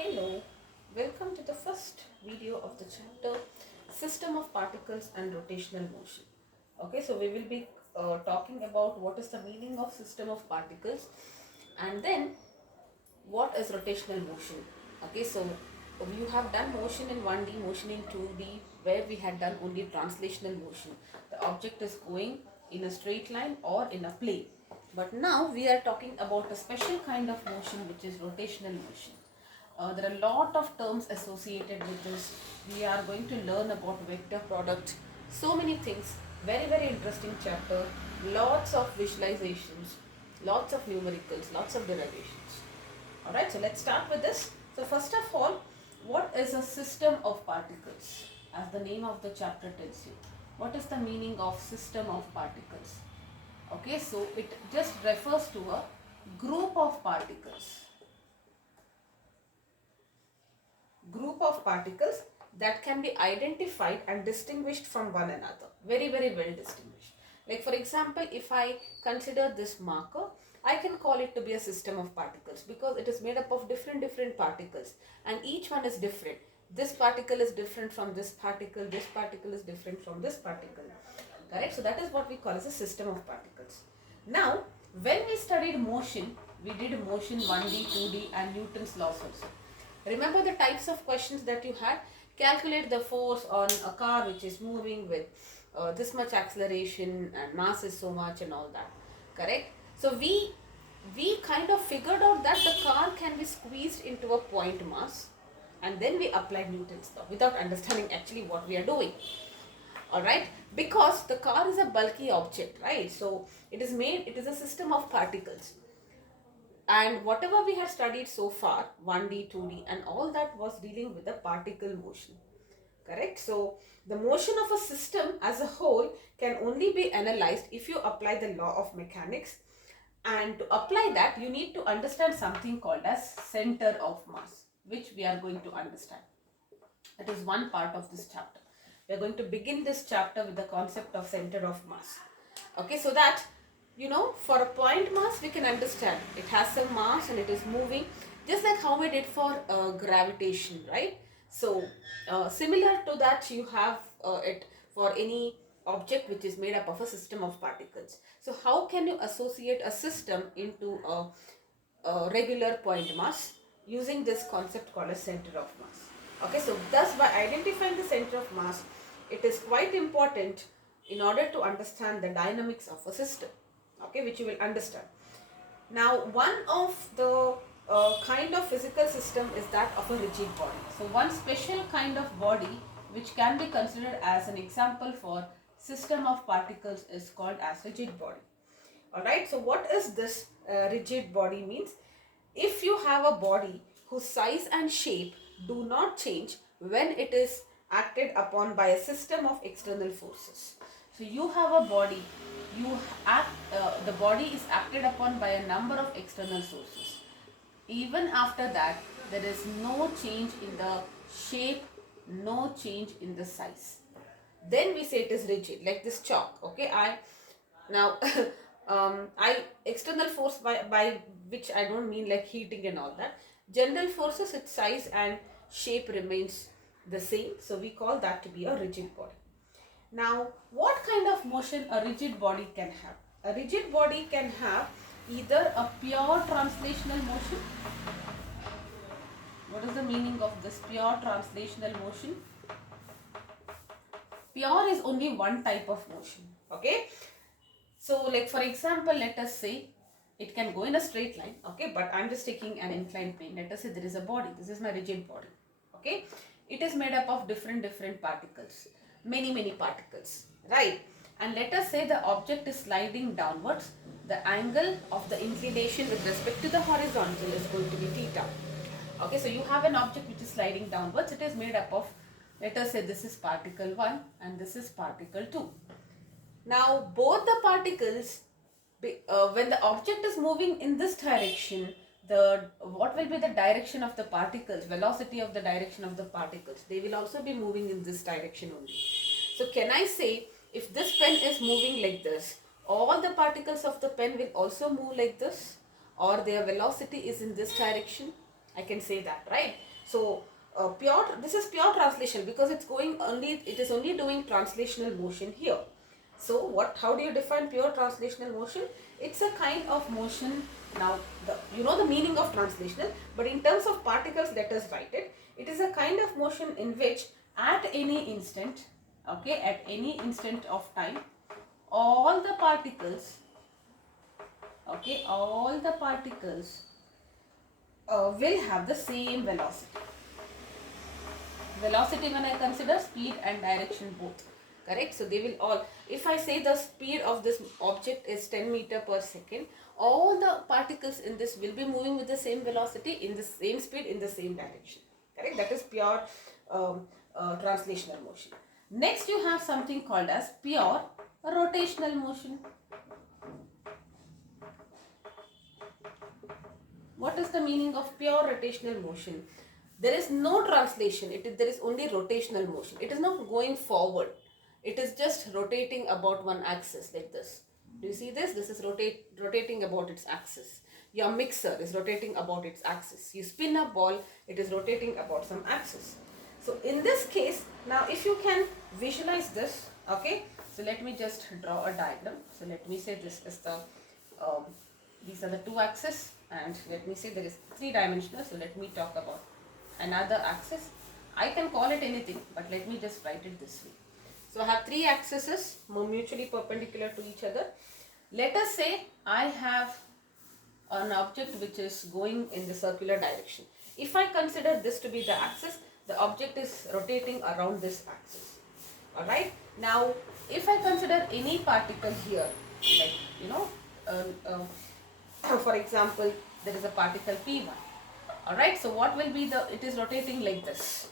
Hello, welcome to the first video of the chapter System of Particles and Rotational Motion. Okay, so we will be talking about what is the meaning of system of particles and then what is rotational motion. Okay, so you have done motion in 1D, motion in 2D, where we had done only translational motion. The object is going in a straight line or in a plane. But now we are talking about a special kind of motion which is rotational motion. There are a lot of terms associated with this. We are going to learn about vector product, so many things. Very interesting chapter. Lots of visualizations, lots of numericals, lots of derivations. Alright, so let's start with this. So first of all, what is a system of particles? As the name of the chapter tells you. What is the meaning of system of particles? Okay, so it just refers to a group of particles. Group of particles that can be identified and distinguished from one another. Very well distinguished. Like for example, if I consider this marker, I can call it to be a system of particles because it is made up of different particles and each one is different. This particle is different from this particle is different from this particle. Correct? So that is what we call as a system of particles. Now, when we studied motion, we did motion 1D, 2D and Newton's laws also. Remember the types of questions that you had? Calculate the force on a car which is moving with this much acceleration and mass is so much and all that. Correct? So we kind of figured out that the car can be squeezed into a point mass and then we applied Newton's law without understanding actually what we are doing. Alright, because the car is a bulky object, right? So it is a system of particles. And whatever we had studied so far, 1D, 2D and all that was dealing with the particle motion. Correct? So the motion of a system as a whole can only be analyzed if you apply the law of mechanics. And to apply that, you need to understand something called as center of mass, which we are going to understand. That is one part of this chapter. We are going to begin this chapter with the concept of center of mass. Okay, so that for a point mass we can understand it has some mass and it is moving, just like how we did for gravitation, right? So similar to that you have it for any object which is made up of a system of particles. So how can you associate a system into a regular point mass using this concept called a center of mass? Okay, so thus by identifying the center of mass, it is quite important in order to understand the dynamics of a system, okay, which you will understand. Now, one of the kind of physical system is that of a rigid body. So, one special kind of body which can be considered as an example for system of particles is called as rigid body. Alright, so what is this rigid body means? If you have a body whose size and shape do not change when it is acted upon by a system of external forces. So you have a body, the body is acted upon by a number of external sources. Even after that, there is no change in the shape, no change in the size. Then we say it is rigid, like this chalk. Okay, I external force by which I don't mean like heating and all that. General forces, its size and shape remains the same. So we call that to be a rigid body. Now, what kind of motion a rigid body can have? A rigid body can have either a pure translational motion. What is the meaning of this pure translational motion? Pure is only one type of motion. Okay. So, like for example, let us say it can go in a straight line. Okay, but I'm just taking an inclined plane. Let us say there is a body. This is my rigid body. Okay, it is made up of different particles. Many particles, right? And let us say the object is sliding downwards. The angle of the inclination with respect to the horizontal is going to be theta. Okay, so you have an object which is sliding downwards. It is made up of, let us say this is particle 1 and this is particle 2. Now both the particles, when the object is moving in this direction, what will be the direction of the particles, velocity of the direction of the particles? They will also be moving in this direction only. So can I say if this pen is moving like this, all the particles of the pen will also move like this, or their velocity is in this direction? I can say that, right? So this is pure translation because it is only doing translational motion here. So how do you define pure translational motion? It's a kind of motion. Now you know the meaning of translational, but in terms of particles, let us write it. It is a kind of motion in which at any instant, okay, at any instant of time, all the particles, okay, all the particles will have the same velocity. Velocity when I consider speed and direction both. Correct? So they will all, if I say the speed of this object is 10 meter per second, all the particles in this will be moving with the same velocity, in the same speed, in the same direction. Correct? That is pure translational motion. Next you have something called as pure rotational motion. What is the meaning of pure rotational motion? There is no translation. There is only rotational motion. It is not going forward. It is just rotating about one axis like this. Do you see this? This is rotating about its axis. Your mixer is rotating about its axis. You spin a ball, it is rotating about some axis. So in this case, now if you can visualize this, okay. So let me just draw a diagram. So let me say this is the, these are the two axes, and let me say there is three dimensional. So let me talk about another axis. I can call it anything, but let me just write it this way. So I have three axes mutually perpendicular to each other. Let us say I have an object which is going in the circular direction. If I consider this to be the axis, the object is rotating around this axis. Alright. Now if I consider any particle here, like for example, there is a particle P1. Alright, so what will be it is rotating like this.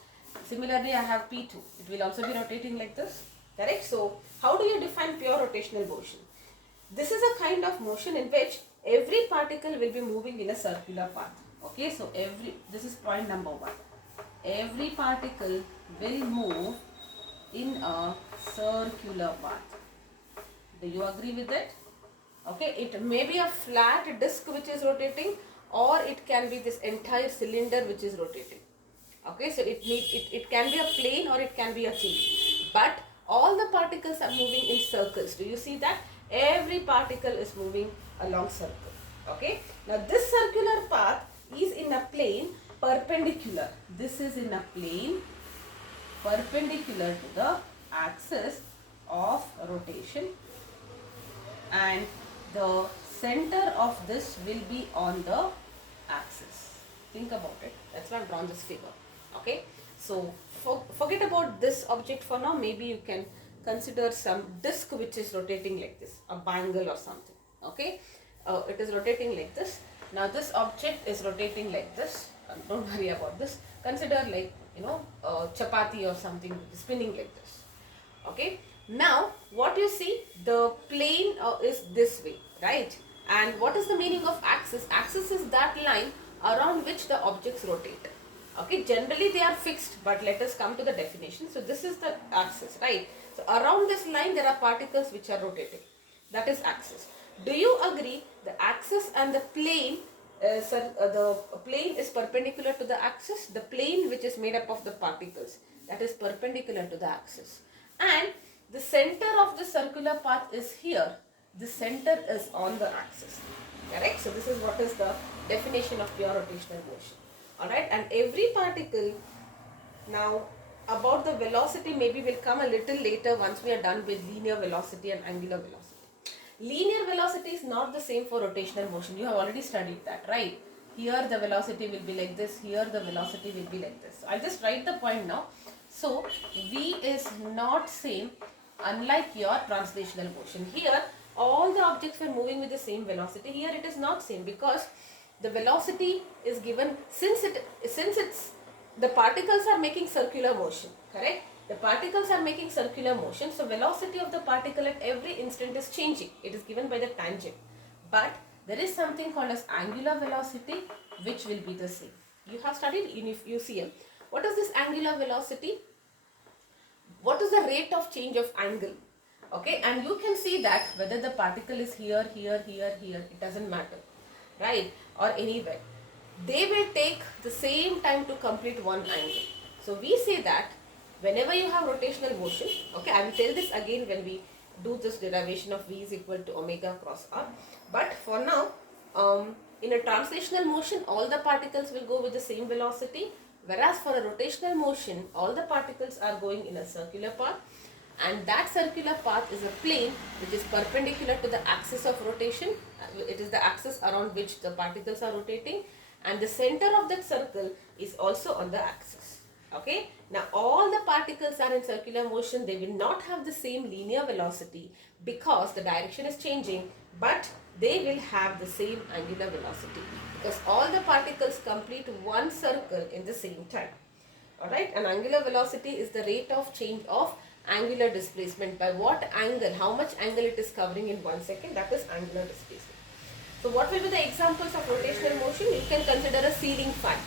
Similarly, I have P2. It will also be rotating like this. Correct? So, how do you define pure rotational motion? This is a kind of motion in which every particle will be moving in a circular path. Okay, so this is point number 1. Every particle will move in a circular path. Do you agree with that? Okay, it may be a flat disc which is rotating, or it can be this entire cylinder which is rotating. Okay, so it can be a plane or it can be a tube, but all the particles are moving in circles. Do you see that? Every particle is moving along circle. Okay, now this circular path is in a plane perpendicular. This is in a plane perpendicular to the axis of rotation, and the center of this will be on the axis. Think about it. That's why I've drawn this figure. Okay. So forget about this object for now. Maybe you can consider some disc which is rotating like this, a bangle or something. Okay. It is rotating like this. Now this object is rotating like this. Don't worry about this. Consider like chapati or something spinning like this. Okay. Now what you see, the plane is this way, right? And what is the meaning of axis? Axis is that line around which the objects rotate. Okay, generally they are fixed, but let us come to the definition. So this is the axis, right? So around this line there are particles which are rotating. That is axis. Do you agree the axis and the plane, the plane is perpendicular to the axis? The plane which is made up of the particles, that is perpendicular to the axis. And the center of the circular path is here. The center is on the axis. Correct? So this is what is the definition of pure rotational motion. Alright, and every particle, now about the velocity maybe will come a little later once we are done with linear velocity and angular velocity. Linear velocity is not the same for rotational motion. You have already studied that, right? Here the velocity will be like this, here the velocity will be like this. I'll just write the point now. So V is not same, unlike your translational motion. Here all the objects were moving with the same velocity. Here it is not same because the velocity is given since the particles are making circular motion, correct? The particles are making circular motion, so velocity of the particle at every instant is changing. It is given by the tangent. But there is something called as angular velocity which will be the same. You have studied in UCM. What is this angular velocity? What is the rate of change of angle? Okay, and you can see that whether the particle is here, here, here, here, it doesn't matter, right? Or anywhere. they will take the same time to complete one angle. So we say that whenever you have rotational motion, okay, I will tell this again when we do this derivation of V is equal to omega cross R. But for now, in a translational motion, all the particles will go with the same velocity, whereas for a rotational motion, all the particles are going in a circular path, and that circular path is a plane which is perpendicular to the axis of rotation. It is the axis around which the particles are rotating, and the center of that circle is also on the axis. Okay, now all the particles are in circular motion. They will not have the same linear velocity because the direction is changing, but they will have the same angular velocity because all the particles complete one circle in the same time. Alright, and angular velocity is the rate of change of angular displacement. By what angle, how much angle it is covering in 1 second, that is angular displacement. So what will be the examples of rotational motion? You can consider a ceiling fan,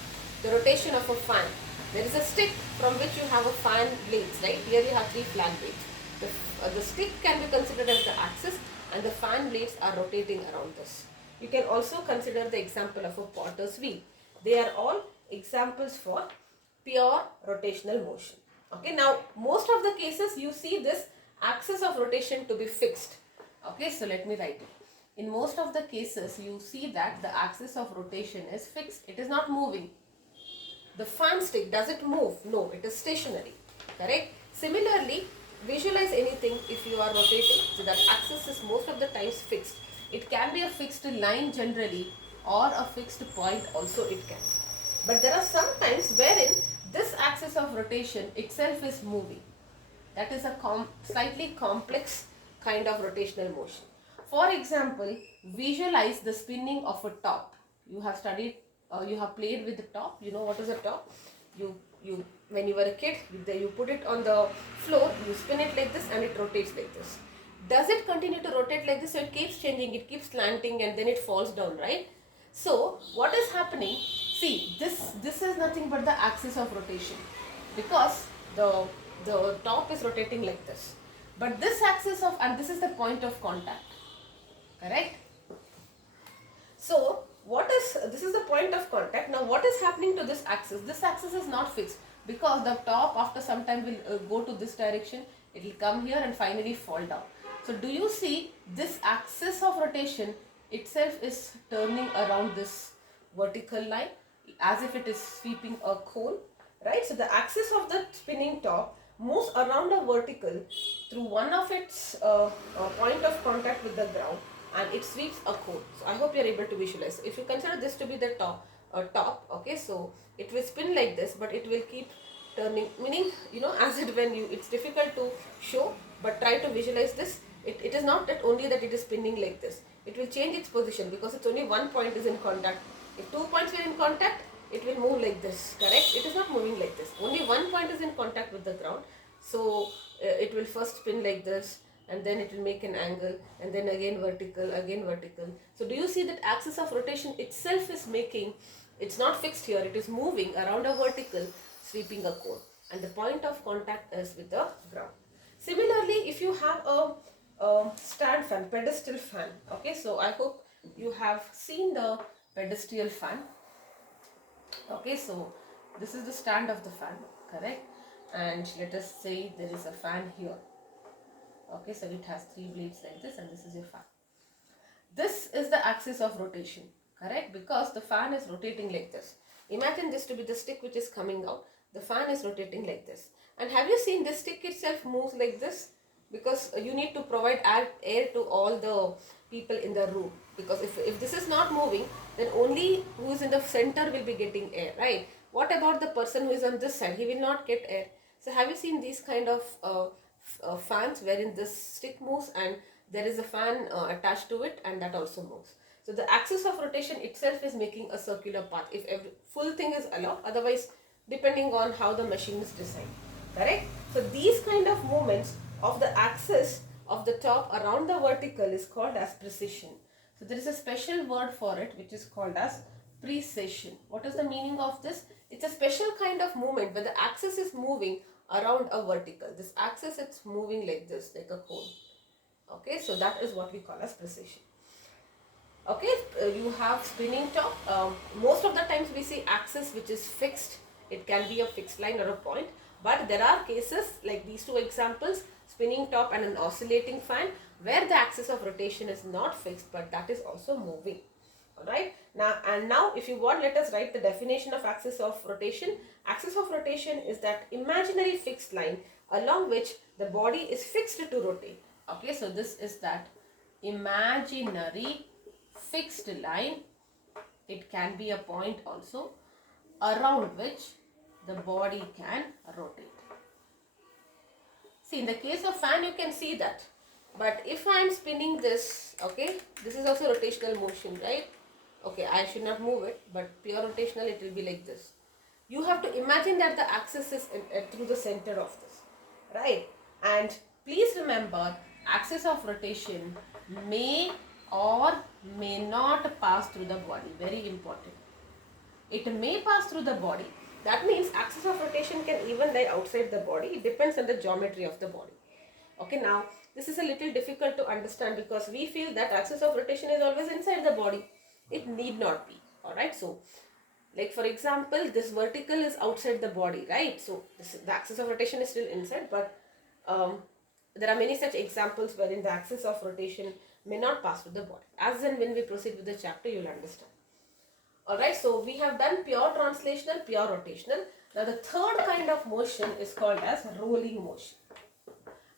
the rotation of a fan. There is a stick from which you have a fan blades, right? Here you have 3 fan blades. The stick can be considered as the axis and the fan blades are rotating around this. You can also consider the example of a potter's wheel. They are all examples for pure rotational motion. Okay, now most of the cases you see this axis of rotation to be fixed. Okay, so let me write it. In most of the cases you see that the axis of rotation is fixed. It is not moving. The fan stick, does it move? No, it is stationary. Correct? Similarly, visualize anything if you are rotating. So that axis is most of the times fixed. It can be a fixed line generally or a fixed point also it can. But there are some times wherein this axis of rotation itself is moving. That is a slightly complex kind of rotational motion. For example, visualize the spinning of a top. You have studied, you have played with the top. You know what is a top? You when you were a kid, you put it on the floor, you spin it like this and it rotates like this. Does it continue to rotate like this? So it keeps changing, it keeps slanting and then it falls down, right? So what is happening? See, this is nothing but the axis of rotation because the top is rotating like this. But this axis of, and this is the point of contact, correct? So this is the point of contact. Now what is happening to this axis? This axis is not fixed because the top after some time will go to this direction. It will come here and finally fall down. So do you see this axis of rotation itself is turning around this vertical line as if it is sweeping a cone, right? So the axis of the spinning top moves around a vertical through one of its point of contact with the ground and it sweeps a cone. So I hope you are able to visualize. So if you consider this to be the top, okay, so it will spin like this, but it will keep turning, meaning, you know, as it when you, it's difficult to show, but try to visualize this. It is not that only that it is spinning like this. It will change its position because it's only one point is in contact. If 2 points were in contact, it will move like this, correct? It is not moving like this. Only one point is in contact with the ground. So it will first spin like this and then it will make an angle and then again vertical, again vertical. So do you see that axis of rotation itself is making, it's not fixed here, it is moving around a vertical, sweeping a cone, and the point of contact is with the ground. Similarly, if you have a stand fan, pedestal fan, okay, so I hope you have seen the pedestal fan. Okay, so this is the stand of the fan, correct? And let us say there is a fan here. Okay, so it has 3 blades like this and this is your fan. This is the axis of rotation, correct? Because the fan is rotating like this. Imagine this to be the stick which is coming out. The fan is rotating like this. And have you seen this stick itself moves like this? Because you need to provide air to all the people in the room. Because if this is not moving, then only who is in the center will be getting air, right? What about the person who is on this side? He will not get air. So have you seen these kind of fans wherein this stick moves and there is a fan attached to it and that also moves. So the axis of rotation itself is making a circular path if every full thing is allowed, otherwise depending on how the machine is designed, correct? So these kind of movements of the axis of the top around the vertical is called as precession. So there is a special word for it which is called as precession. What is the meaning of this? It's a special kind of movement where the axis is moving around a vertical. This axis, it's moving like this, like a cone. Okay, so that is what we call as precession. Okay, you have spinning top. Most of the times we see axis which is fixed. It can be a fixed line or a point, but there are cases like these two examples, spinning top and an oscillating fan, where the axis of rotation is not fixed but that is also moving. Alright, now if you want, let us write the definition of axis of rotation. Axis of rotation is that imaginary fixed line along which the body is fixed to rotate. Okay, so this is that imaginary fixed line. It can be a point also, around which the body can rotate. See, in the case of fan you can see that, but if I am spinning this, okay, this is also rotational motion, right? Okay, I should not move it, but pure rotational it will be like this. You have to imagine that the axis is through the center of this, right? And please remember, axis of rotation may or may not pass through the body. Very important. It may pass through the body. That means axis of rotation can even lie outside the body. It depends on the geometry of the body. Okay, now this is a little difficult to understand because we feel that axis of rotation is always inside the body. It need not be. Alright, so like for example, this vertical is outside the body, right? So the axis of rotation is still inside, but there are many such examples wherein the axis of rotation may not pass through the body. As and when we proceed with the chapter, you will understand. Alright, so we have done pure translational, pure rotational. Now the third kind of motion is called as rolling motion.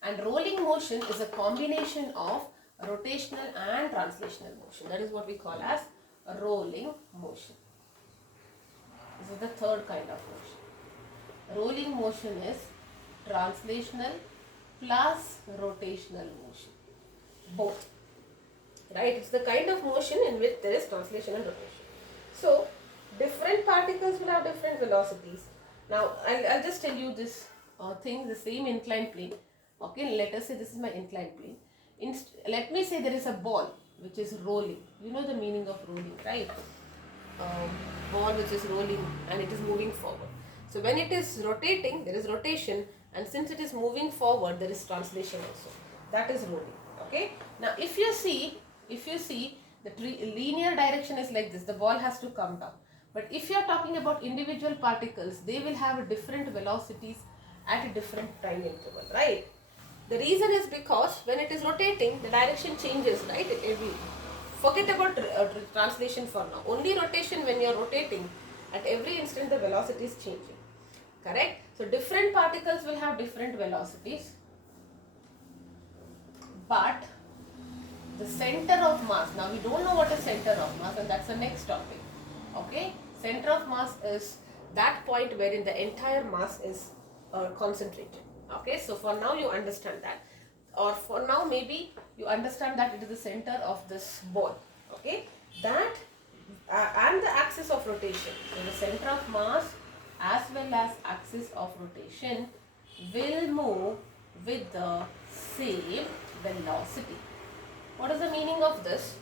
And rolling motion is a combination of rotational and translational motion. That is what we call as rolling motion. This is the third kind of motion. Rolling motion is translational plus rotational motion. Both. Right? It's the kind of motion in which there is translation and rotation. So, different particles will have different velocities. Now, I'll just tell you this thing, the same inclined plane. Okay, let us say this is my inclined plane. Let me say there is a ball which is rolling. You know the meaning of rolling, right? Ball which is rolling and it is moving forward. So when it is rotating, there is rotation, and since it is moving forward, there is translation also. That is rolling. Okay. Now if you see the linear direction is like this, the ball has to come down. But if you are talking about individual particles, they will have different velocities at a different time interval, right? The reason is because when it is rotating, the direction changes, right? Forget about translation for now. Only rotation, when you are rotating, at every instant the velocity is changing. Correct? So different particles will have different velocities. But the center of mass, now we don't know what is center of mass, and that's the next topic. Okay? Center of mass is that point wherein the entire mass is concentrated. Okay, so for now you understand that, or for now maybe you understand that it is the center of this ball. Okay, that and the axis of rotation. So the center of mass as well as axis of rotation will move with the same velocity. What is the meaning of this?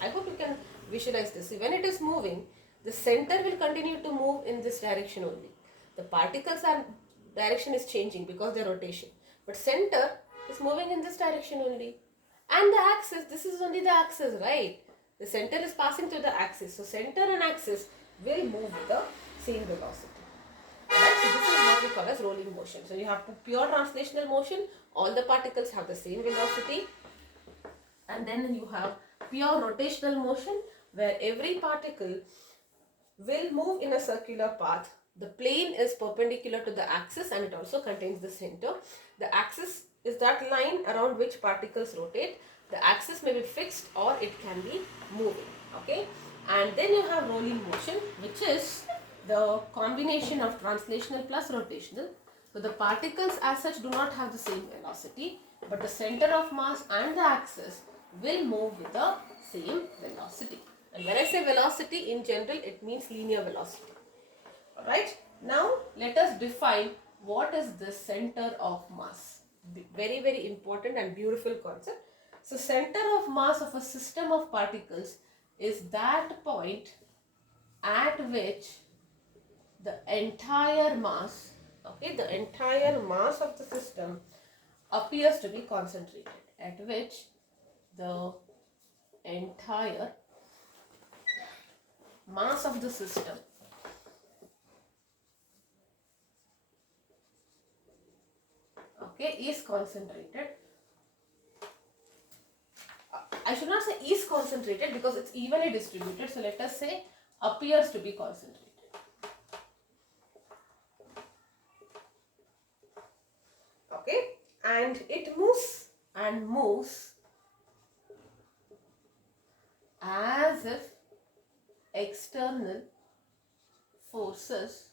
I hope you can visualize this. See, when it is moving, the center will continue to move in this direction only. The particles are direction is changing because their rotation, but center is moving in this direction only. And the axis, this is only the axis, right? The center is passing through the axis, so center and axis will move with the same velocity. Right? So this is what we call as rolling motion. So you have pure translational motion, all the particles have the same velocity, and then you have pure rotational motion where every particle will move in a circular path. The plane is perpendicular to the axis and it also contains the center. The axis is that line around which particles rotate. The axis may be fixed or it can be moving. Okay, and then you have rolling motion, which is the combination of translational plus rotational. So the particles as such do not have the same velocity, but the center of mass and the axis will move with the same velocity. And when I say velocity, in general, it means linear velocity. Alright, now let us define what is the center of mass. Very, very important and beautiful concept. So, center of mass of a system of particles is that point at which the entire mass, okay, the entire mass of the system appears to be concentrated, at which the entire mass of the system is concentrated. I should not say is concentrated because it's evenly distributed. So let us say appears to be concentrated. Okay, and it moves as if external forces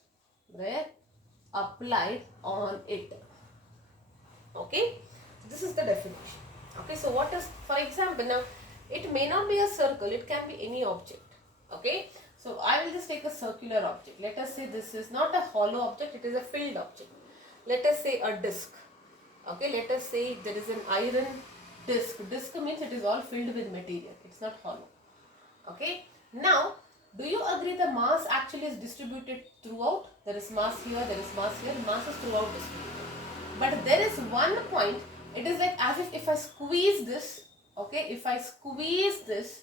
were applied on it. Okay, so this is the definition. Okay, so what is, for example, now it may not be a circle, it can be any object. Okay, so I will just take a circular object. Let us say this is not a hollow object, it is a filled object. Let us say a disc. Okay, let us say there is an iron disc. Disc means it is all filled with material, it's not hollow. Okay, now do you agree the mass actually is distributed throughout? There is mass here, there is mass here, mass is throughout distributed. But there is one point, it is like as if I squeeze this, okay, if I squeeze this,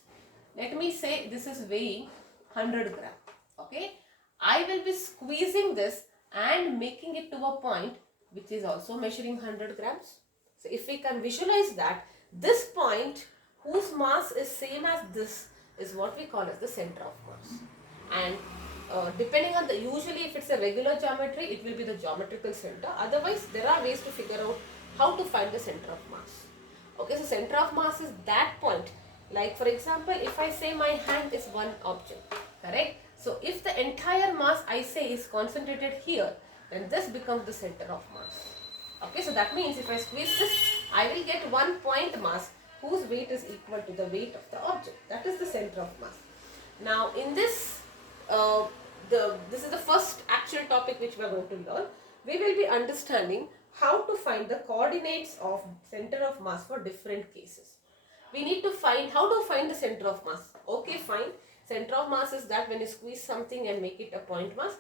let me say this is weighing 100 gram, okay, I will be squeezing this and making it to a point which is also measuring 100 grams. So if we can visualize that, this point whose mass is same as this is what we call as the center of mass. And depending on the, usually if it's a regular geometry, it will be the geometrical center. Otherwise, there are ways to figure out how to find the center of mass. Okay, so center of mass is that point. Like for example, if I say my hand is one object, correct? So if the entire mass I say is concentrated here, then this becomes the center of mass. Okay, so that means if I squeeze this, I will get 1 point mass whose weight is equal to the weight of the object. That is the center of mass. Now in this, this is the first actual topic which we are going to learn. We will be understanding how to find the coordinates of center of mass for different cases. We need to find how to find the center of mass. Okay, fine. Center of mass is that when you squeeze something and make it a point mass,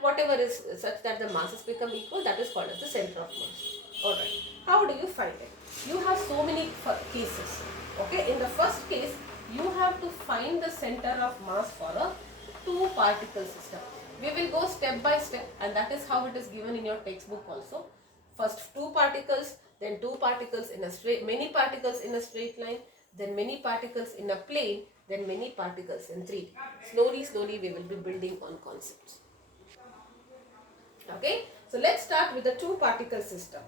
whatever is such that the masses become equal, that is called as the center of mass. Alright. How do you find it? You have so many cases. Okay, in the first case, you have to find the center of mass for a two particle system. We will go step by step, and that is how it is given in your textbook also. First two particles, then two particles in a straight, many particles in a straight line, then many particles in a plane, then many particles in 3D. Slowly we will be building on concepts. Okay, so let's start with the two particle system.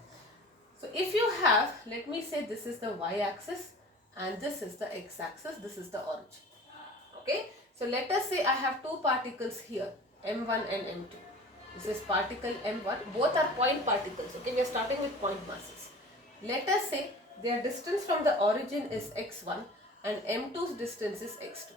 So if you have, let me say this is the y-axis and this is the x-axis, this is the origin. Okay, so let us say I have two particles here, m1 and m2. This is particle m1, both are point particles. Okay, we are starting with point masses. Let us say their distance from the origin is x1 and m2's distance is x2.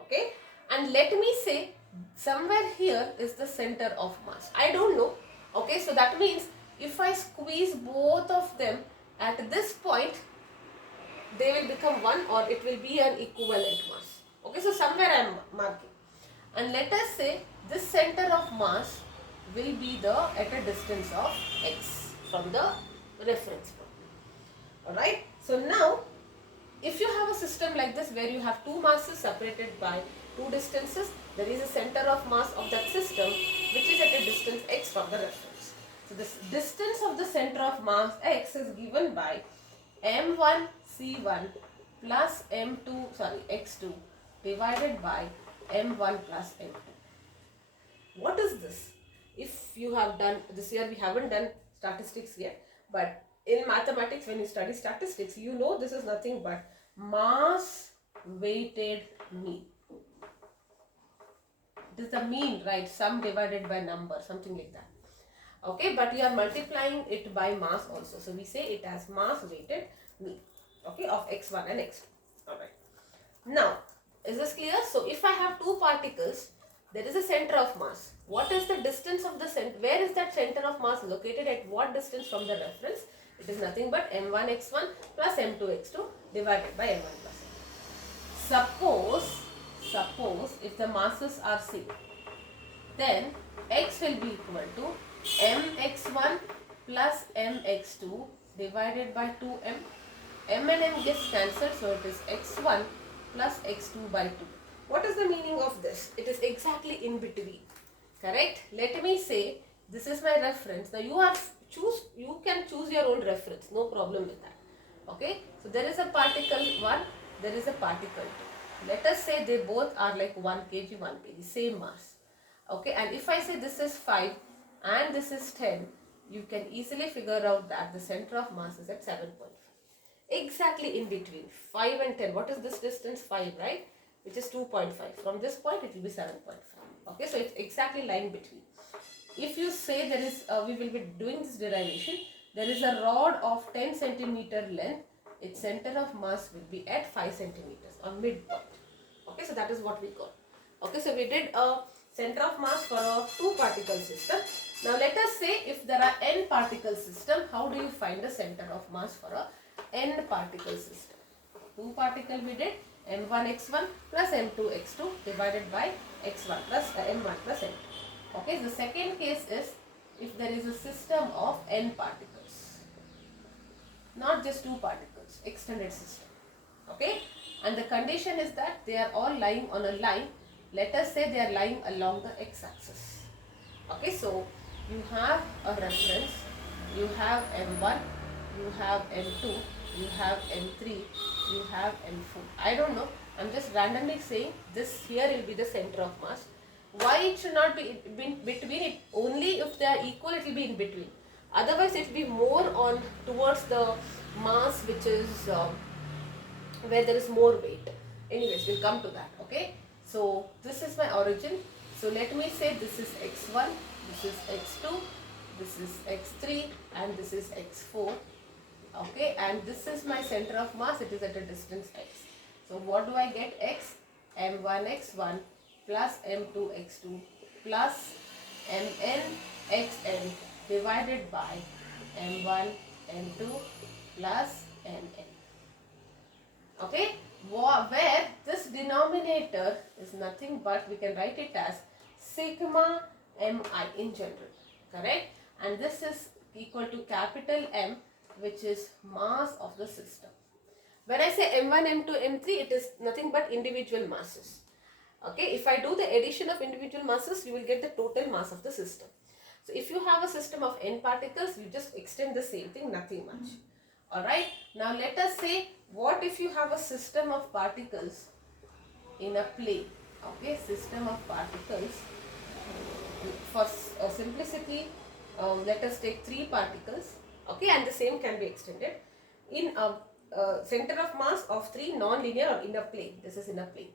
Okay, and let me say somewhere here is the center of mass. I don't know. Okay, so that means if I squeeze both of them at this point, they will become one or it will be an equivalent mass. Okay, so somewhere I am marking. And let us say this center of mass will be at a distance of x from the reference point. Alright, so now if you have a system like this where you have two masses separated by two distances, there is a center of mass of that system which is at a distance x from the reference. So this distance of the center of mass x is given by m1 c1 plus x2 divided by m1 plus m2. What is this? If you have done this year, we haven't done statistics yet, but in mathematics when you study statistics, you know this is nothing but mass weighted mean. It is the mean, right? Sum divided by number, something like that. Okay, but you are multiplying it by mass also. So we say it as mass weighted mean, okay, of x1 and x2. Alright. Now, is this clear? So if I have two particles, there is a center of mass. What is the distance of the center? Where is that center of mass located? At what distance from the reference? It is nothing but m1 x1 plus m2 x2 divided by m1 plus m2. Suppose if the masses are same, then x will be equal to mx1 plus mx2 divided by 2m. M and m gets cancelled, so it is x1 plus x2 by 2. What is the meaning of this? It is exactly in between. Correct? Let me say this is my reference. Now you can choose your own reference. No problem with that. Okay? So there is a particle 1, there is a particle 2. Let us say they both are like 1 kg, 1 kg, same mass. Okay, and if I say this is 5 and this is 10, you can easily figure out that the center of mass is at 7.5. Exactly in between 5 and 10. What is this distance? 5, right? Which is 2.5. From this point it will be 7.5. Okay, so it's exactly lying between. If you say there is, we will be doing this derivation, there is a rod of 10 centimeter length, its center of mass will be at 5 centimeters or midpoint. Okay, so that is what we got. Okay, so we did a center of mass for a 2 particle system. Now let us say if there are n particle system, how do you find the center of mass for a n particle system? 2 particle we did m1x1 plus m2x2 divided by x1 plus m1 plus m2. Okay, the second case is if there is a system of n particles, not just 2 particles, extended system. Okay, and the condition is that they are all lying on a line. Let us say they are lying along the x-axis. Okay, so you have a reference, you have m1, you have m2, you have m3, you have m4. I don't know, I'm just randomly saying this here will be the center of mass. Why it should not be between it? Only if they are equal it will be in between. Otherwise it will be more on towards the mass which is where there is more weight. Anyways, we'll come to that. Okay, so this is my origin. So let me say this is x1, this is x2, this is x3 and this is x4. Okay, and this is my center of mass. It is at a distance x. So what do I get? X m1x1 plus m2x2 plus mn xn divided by m1 m2 plus mn. Okay, where this denominator is nothing but we can write it as sigma mi in general, correct? And this is equal to capital M, which is mass of the system. When I say m1, m2, m3, it is nothing but individual masses. Okay, if I do the addition of individual masses, you will get the total mass of the system. So if you have a system of n particles, you just extend the same thing, nothing much. Alright, now let us say, what if you have a system of particles in a plane? Okay, system of particles. For simplicity, let us take 3 particles. Okay, and the same can be extended in a center of mass of 3 non-linear or in a plane. This is in a plane,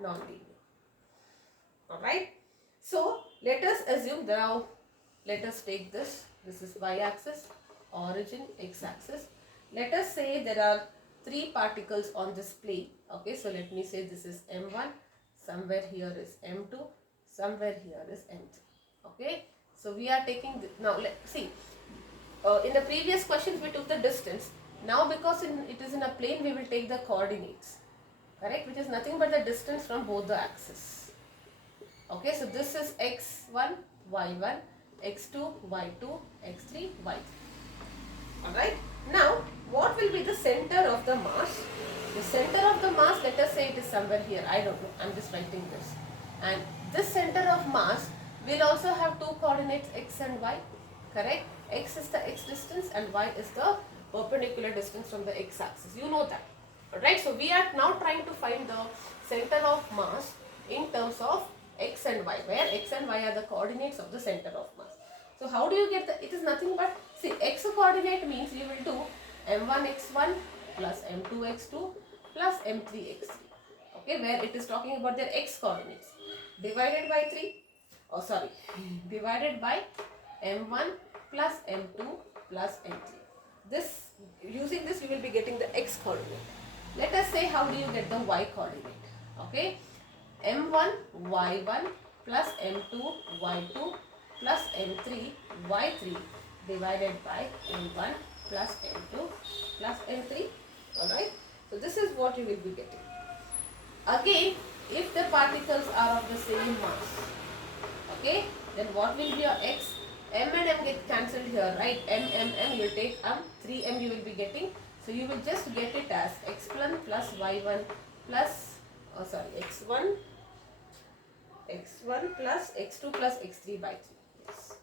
non-linear. Alright, so let us assume now, let us take this is y-axis, origin, x-axis. Let us say there are 3 particles on this plane. Okay, so let me say this is m1, somewhere here is m2, somewhere here is m3. Okay, so we are taking this. Now let's see, in the previous questions we took the distance. Now because it is in a plane, we will take the coordinates, correct, which is nothing but the distance from both the axes. Okay, so this is x1, y1, x2, y2, x3, y3. Alright, now what will be the center of the mass? The center of the mass, let us say it is somewhere here, I don't know, I'm just writing this. And this center of mass will also have 2 coordinates x and y, correct? X is the x distance and y is the perpendicular distance from the x axis, you know that. Alright, so we are now trying to find the center of mass in terms of x and y, where x and y are the coordinates of the center of mass. So how do you get the, it is nothing but, see, x coordinate means you will do m1x1 plus m2x2 plus m3x3. Okay, where it is talking about their x coordinates, divided by 3, oh sorry, divided by m1 plus m2 plus m3. This, using this you will be getting the x coordinate. Let us say how do you get the y coordinate. Okay, m1 y1 plus m2 y2 plus m3 y3 divided by m1 plus m2 plus m3. Alright, so this is what you will be getting. Again, if the particles are of the same mass, okay, then what will be your x? M and m get cancelled here, right? M, you will take 3m you will be getting. So you will just get it as x1 plus y1 plus x1 plus x2 plus x3 by 3. Yes.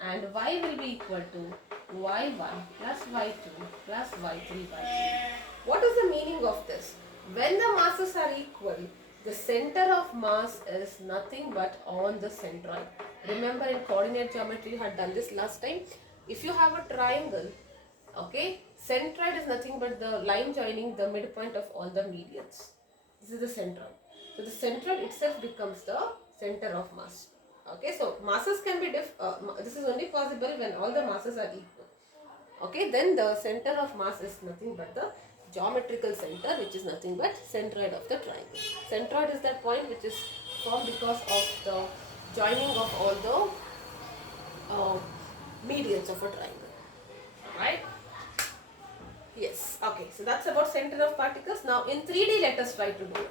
And y will be equal to y1 plus y2 plus y3 by 3. What is the meaning of this? When the masses are equal, the center of mass is nothing but on the centroid. Remember, in coordinate geometry you had done this last time. If you have a triangle, okay, centroid is nothing but the line joining the midpoint of all the medians. This is the centroid. So the centroid itself becomes the center of mass. Okay, so masses can be this is only possible when all the masses are equal. Okay, then the center of mass is nothing but the geometrical center, which is nothing but centroid of the triangle. Centroid is that point which is formed because of the joining of all the medians of a triangle. Right? Yes. Okay, so that's about center of particles. Now in 3D, let us try to do it.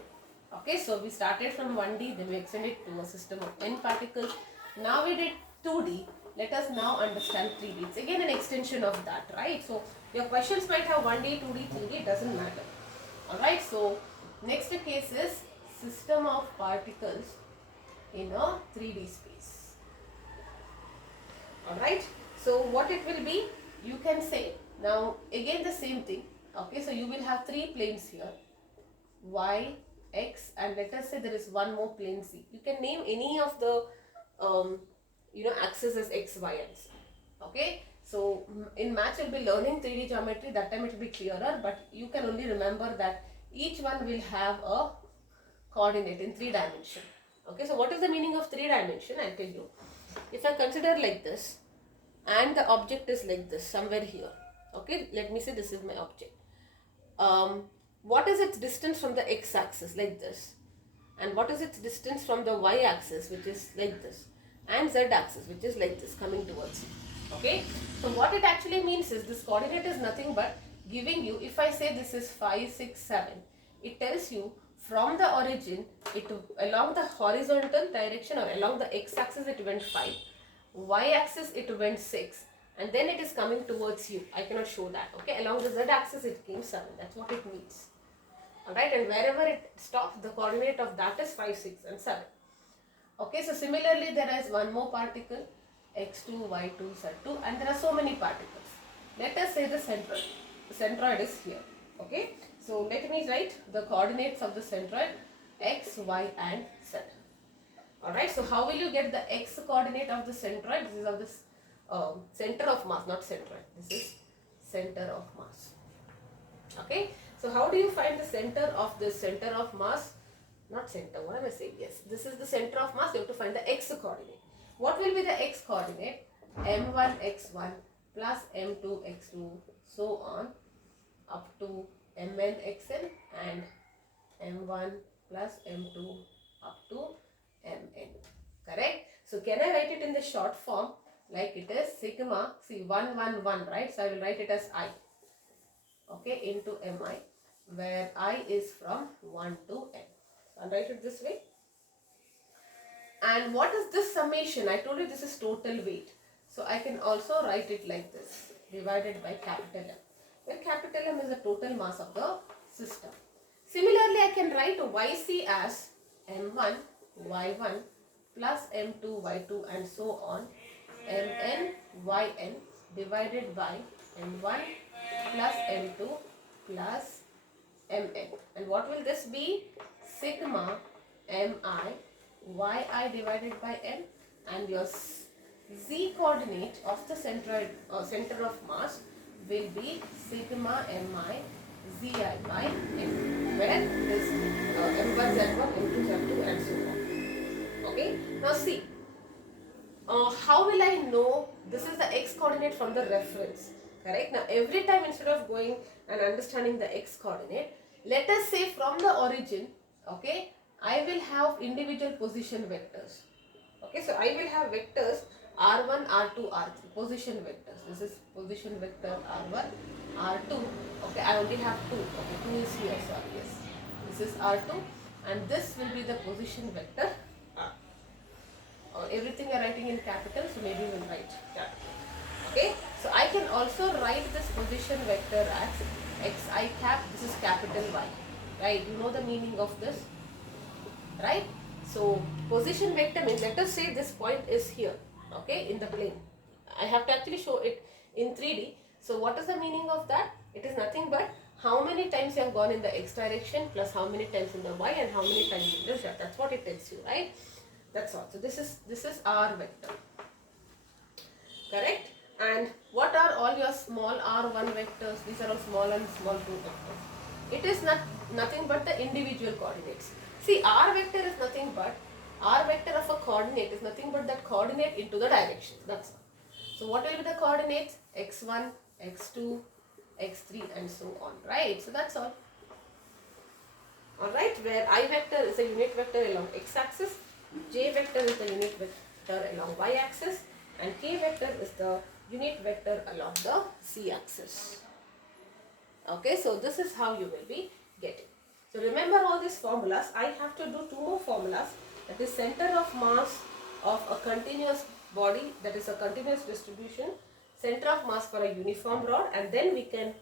Okay, so we started from 1D, then we extended to a system of n particles. Now we did 2D. Let us now understand 3D. It's again an extension of that, right? So your questions might have 1D, 2D, 3D, doesn't matter. Alright, so next case is system of particles in a 3D space. Alright, so what it will be, you can say, now again the same thing. Okay, so you will have three planes here, y, x, and let us say there is one more plane z. You can name any of the axes as x, y, and z. Okay, so in maths you'll be learning 3D geometry. That time it will be clearer, but you can only remember that each one will have a coordinate in 3 dimension. Okay, so what is the meaning of 3 dimension? I'll tell you. If I consider like this, and the object is like this, somewhere here. Okay, let me say this is my object. What is its distance from the x-axis, like this, and what is its distance from the y-axis, which is like this, and z-axis, which is like this, coming towards you. Okay, so what it actually means is this coordinate is nothing but giving you, if I say this is 5, 6, 7, it tells you from the origin, along the horizontal direction or along the x-axis it went 5, y-axis it went 6, and then it is coming towards you. I cannot show that. Okay, along the z-axis it came 7. That's what it means. Alright, and wherever it stops, the coordinate of that is 5, 6, and 7. Okay, so similarly there is one more particle, x2, y2, z2, and there are so many particles. Let us say the centroid. The centroid is here. Okay, so let me write the coordinates of the centroid, x, y, and z. Alright, so how will you get the x coordinate of the centroid? This is of this center of mass, not centroid. This is center of mass. Okay, so how do you find the center of this center of mass? Not center, what am I saying? Yes, this is the center of mass. You have to find the x coordinate. What will be the x coordinate? m1 x1 plus m2 x2, so on up to mn xn and m1 plus m2 up to mn. Correct? So can I write it in the short form like it is sigma, see 1 1 1, right? So I will write it as I, okay, into mi, where I is from 1 to n. So I'll write it this way. And what is this summation? I told you this is total weight. So I can also write it like this, divided by capital M, where capital M is the total mass of the system. Similarly, I can write YC as M1 Y1 plus M2 Y2 and so on, Mn Yn divided by M1 plus M2 plus Mn. And what will this be? Sigma Mi Yi divided by n, and your z coordinate of the center of mass will be sigma mi zi by n, where this m1 z1, m2 z2 and so on. Okay, now see, how will I know this is the x coordinate from the reference? Correct. Now every time, instead of going and understanding the x coordinate, let us say from the origin, okay, I will have individual position vectors. Okay, so I will have vectors r1, r2, r3, position vectors. This is position vector r1, r2. Okay, I only have 2. Okay, 2 is here, sorry, yes. This is r2, and this will be the position vector r. Everything you are writing in capital, so maybe we will write capital. Okay, so I can also write this position vector as xi cap, this is capital Y, right? You know the meaning of this, right? So position vector means, let us say this point is here, okay, in the plane. I have to actually show it in 3D. So what is the meaning of that? It is nothing but how many times you have gone in the x direction plus how many times in the y and how many times in the z. That's what it tells you, right? That's all. So this is r vector, correct? And what are all your small r1 vectors? These are all small and small 2 vectors. It is nothing but the individual coordinates. See, r vector is nothing but, r vector of a coordinate is nothing but that coordinate into the direction. That's all. So what will be the coordinates? x1, x2, x3 and so on, right? So that's all. Alright, where I vector is a unit vector along x-axis, j vector is the unit vector along y-axis, and k vector is the unit vector along the z-axis. Okay, so this is how you will be getting. So remember all these formulas. I have to do 2 more formulas, that is center of mass of a continuous body, that is a continuous distribution, center of mass for a uniform rod, and then we can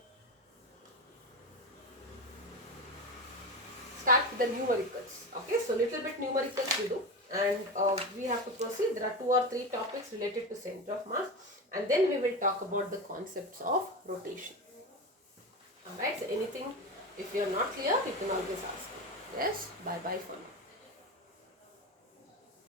start with the numericals. Okay, so little bit numericals we do, and we have to proceed. There are 2 or 3 topics related to center of mass, and then we will talk about the concepts of rotation. Alright, so anything, if you are not clear, you can always ask. Yes, bye bye for now.